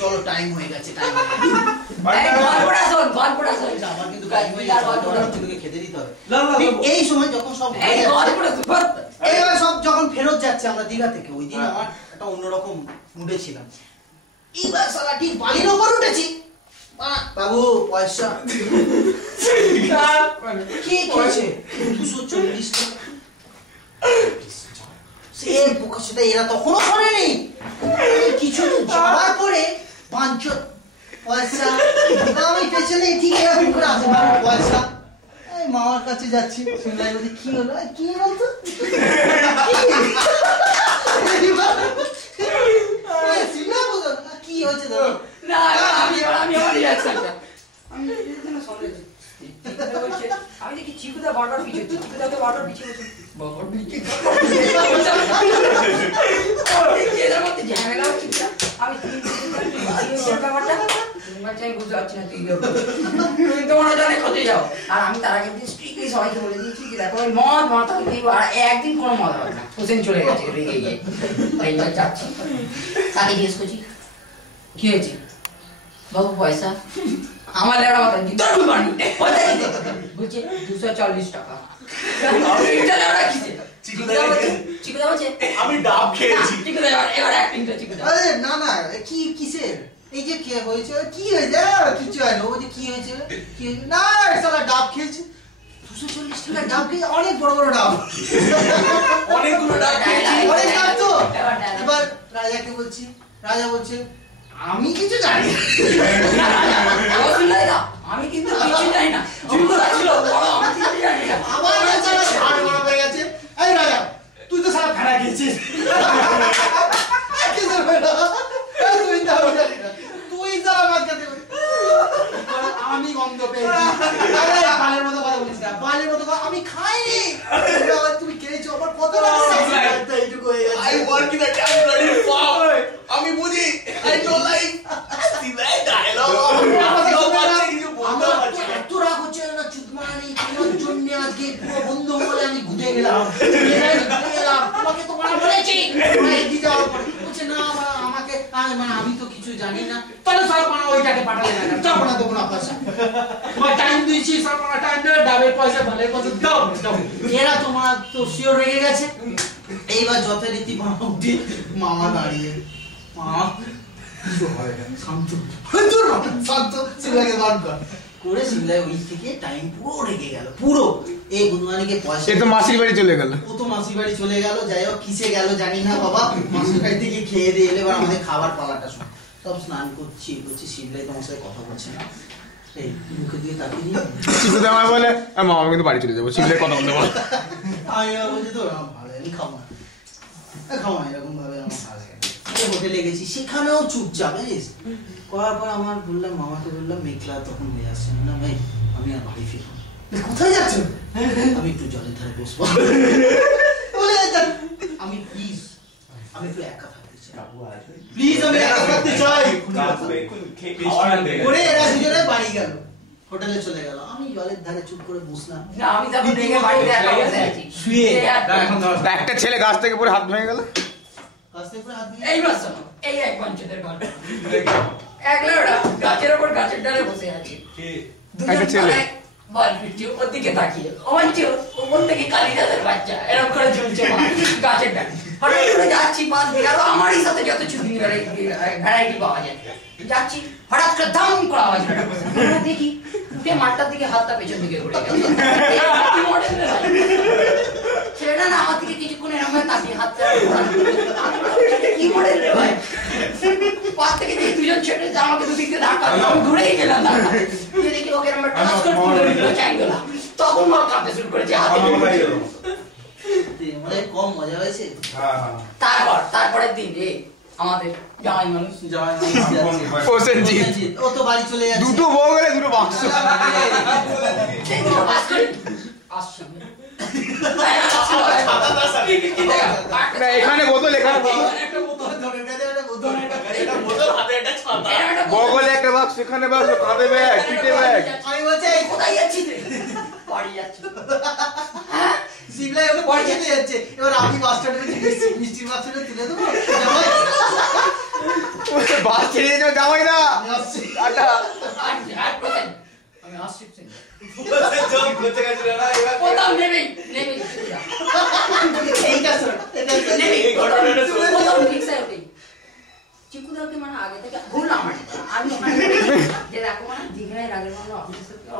চলো টাইম হয়ে গেছে টাইম আমার কিন্তু তোকে খেতে দিতে হবে এই সময় যখন সব এইবার সব যখন ফেরত যাচ্ছে আমরা দীঘা থেকে ওই দিন আমার একটা অন্যরকম মুডে ছিলাম এইবার সারা ঠিক বালির ওপর উঠেছি বাবু পয়সা কি খেয়েছে 240 টাকা সে বোকা সেটা এরা তখনও করেনি কিছু যাওয়ার পরে পাঁচ পয়সা আমি পেছনে ঠিক এরকম করে আসে পয়সা এই মামার কাছে যাচ্ছি শুনলাই বলছি কি হলো কি বলতো কি হয়েছে না আমি আমি দেখি চিকুদা বারবার পিছিয়ে চিকুদাকে বারবার পিছিয়ে বলছি বারবার পিছিয়ে এর মধ্যে ঝামেলা হচ্ছে আমি ব্যাপারটা চাই বুঝতে পারছি না তুই তোমরা জানে কোথায় যাও আর আমি তার আগে স্ট্রিক্টলি সবাইকে বলে দিয়েছি যে দেখো মদ মাথা দিব আর একদিন কোনো মদ হবে না হোসেন চলে গেছে রেগে গিয়ে এইবার যাচ্ছি তাকে জিজ্ঞেস করছি কি হয়েছে বাবু পয়সা আমার লেড়া মাথা দিতে পারবি বলছে 240 টাকা আমি ডাব খেয়েছি এবার অ্যাক্টিংটা চিকুদা আরে না না কি কিসের এই যে কি হয়েছে কি হয়েছে কিছু হয় না ওই যে কি হয়েছে কি না সালা ডাব খেয়েছে 240 টাকা ডাব খেয়ে অনেক বড় বড় ডাব অনেকগুলো ডাব খেয়েছি অনেক ডাব তো এবার রাজাকে বলছি রাজা বলছে আমি কিছু জানি না আমি কিন্তু কিছু জানি না চিকুদা ছিল আমি কিছু জানি না আমার কাছে ছাড় বড় হয়ে গেছে এই রাজা তুই তো সারা ভেড়া খেয়েছিস কি জানি না তুই তো জানি না তুই যা আমার কাছে আমি গন্ধ পেয়েছি বালের মতো কথা বলিস না বালের মতো আমি খাইনি তুমি খেয়েছো আমার কত লাগছে এইটুকু হয়ে গেছে I work in a temporary farm আমি বুঝি I don't like the dialogue এত রাগ হচ্ছে না চুদমানি তোমার জন্য আজকে পুরো বন্ধু বলে আমি ঘুরে গেলাম তোমাকে তো বলা বলেছি বলছে না আমাকে আমি তো কিছু জানি না তাহলে সব ওইটাকে পাঠালে না চাপ না দেবো না পয়সা তোমার টাইম দিয়েছি সব টাইম দেবে ডাবের পয়সা ভালের পয়সা দাও এরা তোমার তো শিওর রেগে গেছে এইবার যথারীতি উঠি মামা দাঁড়িয়ে মামা শান্ত শান্ত সিমলাকে বাদ কর করে সিমলায় ওই থেকে টাইম পুরো রেগে গেল পুরো এই গুনমানিকে পয়সা এ তো মাসির বাড়ি চলে গেল ও তো মাসির বাড়ি চলে গেল যাই হোক কিসে গেল জানি না বাবা মাসির বাড়ি থেকে খেয়ে দিয়ে এলে এবার আমাদের খাবার পালাটা শুন সব স্নান করছি সিমলাই তোমার সাথে কথা বলছে না এই মুখে দিয়ে তাকিয়ে দিয়ে চিকুদা আমার বলে মামা কিন্তু বাড়ি চলে যাবো সিমলাই কথা বলতে বল আমি বলছি তো ভালো আমি খাবো না এরকম ভাবে আমার ভালো হোটেলে গেছি সেখানেও চুপচাপ জানিস করার পর আমার বললাম মামাকে বললাম মেঘলা তখন হয়ে আসছে না ভাই আমি আর বাড়ি ফিরবো কোথায় যাচ্ছ আমি একটু জলের ধারে বসবো বলে আমি প্লিজ আমি একটু একা থাকতে চাই প্লিজ আমি একা থাকতে চাই ওরে এরা দুজনে বাড়ি গেল হোটেলে চলে গেল আমি জলের ধারে চুপ করে বসলাম না আমি তখন রেগে বাড়িতে একা বসে আছি শুয়ে একটা ছেলে গাছ থেকে পরে হাত ভেঙে গেল এই মাস এই এক পঞ্চায়েতের ঘর এক লোড়া গাছের উপর গাছের ডালে বসে আছে একটা ছেলে বল পিটি ওর দিকে তাকিয়ে ওমানছি ওপর থেকে কালিদাসের বাচ্চা এরকম করে ঝুলছে গাছের ডালে হঠাৎ করে যাচ্ছি পাশ দিয়ে আরো আমারই সাথে যত চুগলি ভ্যারাইটি পাওয়া যায় যাচ্ছি হঠাৎ করে দাম করে আওয়াজ দেখি উঠে মাঠটার দিকে হাতটা পেছন দিকে ঘুরে গেল সেটা না আমার দিকে কিছুক্ষণ এরকম তাকিয়ে হাতটা কি মডেল রে ভাই পাশ থেকে দেখি দুজন ছেড়ে আমাকে দুদিক দিয়ে ধাক্কা আমি ঘুরেই গেলাম দেখি ওকে আমরা টাচ করে চাই গেলাম তখন আমার কাঁপতে শুরু করেছে হাতে মানে কম মজা হয়েছে তারপরের দিন রে আমাদের জামাই মানুষ ও তো বাড়ি চলে যাচ্ছে দুটো বউ গেলে দুটো বাক্স এখানে বোতল এখানে বগলে একটা বাক্স এখানে বাক্স কাঁধে ব্যাগ পিঠে ব্যাগ আমি বলছি কোথায় যাচ্ছি বাড়ি যাচ্ছি সিমলায় ওকে বাড়ি যেতে যাচ্ছে এবার আমি বাস স্ট্যান্ডে মিষ্টির বাক্সটা তুলে দেবো বাস ছেড়ে দিয়ে যাওয়াই না আমি আসছি। টাটা আমি আসছি জল করতে গেছিল না এবার কোথাও নেবেই এইটা স্যার, এটা স্যার। নেবেই এই ঘটনাটা শুনে কোথাও রিক্সায় উঠেই চিকুদাকে মানে আগে থেকে ভুল আমার আমি ওখানে যে দেখো মানে দীঘায় আগের মানে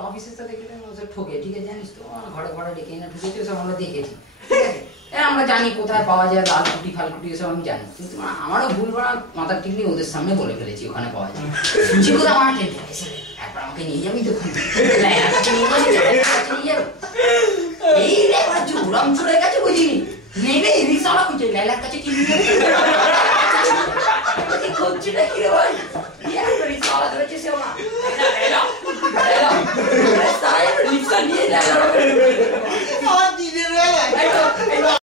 অফিসের সাথে গেলে ওদের ঠকে ঠিক আছে জানিস তো ঘরে ঘরে ডেকে না ঢুকেছে সব আমরা দেখেছি ঠিক আছে আমরা জানি কোথায় পাওয়া যায় লালকুটি ফালকুটি এসব আমি জানি কিন্তু আমারও ভুল বাড়া মাথার ঠিক নেই ওদের সামনে বলে ফেলেছি ওখানে পাওয়া যায় চিকুদা আমার টেনশন এসে একবার আমাকে নিয়ে যাবি তো এই রে এবার জোরাম চলে গেছে বুঝিনি নেবে রিক্সাওয়ালা খুঁজে লাইলার কাছে কিনে নেবে খুঁজছিটা কি রে ভাই রিক্সাওয়ালা ধরেছে সে ওরা রিক্সা নিয়ে যায় আমার দিনের বেলায়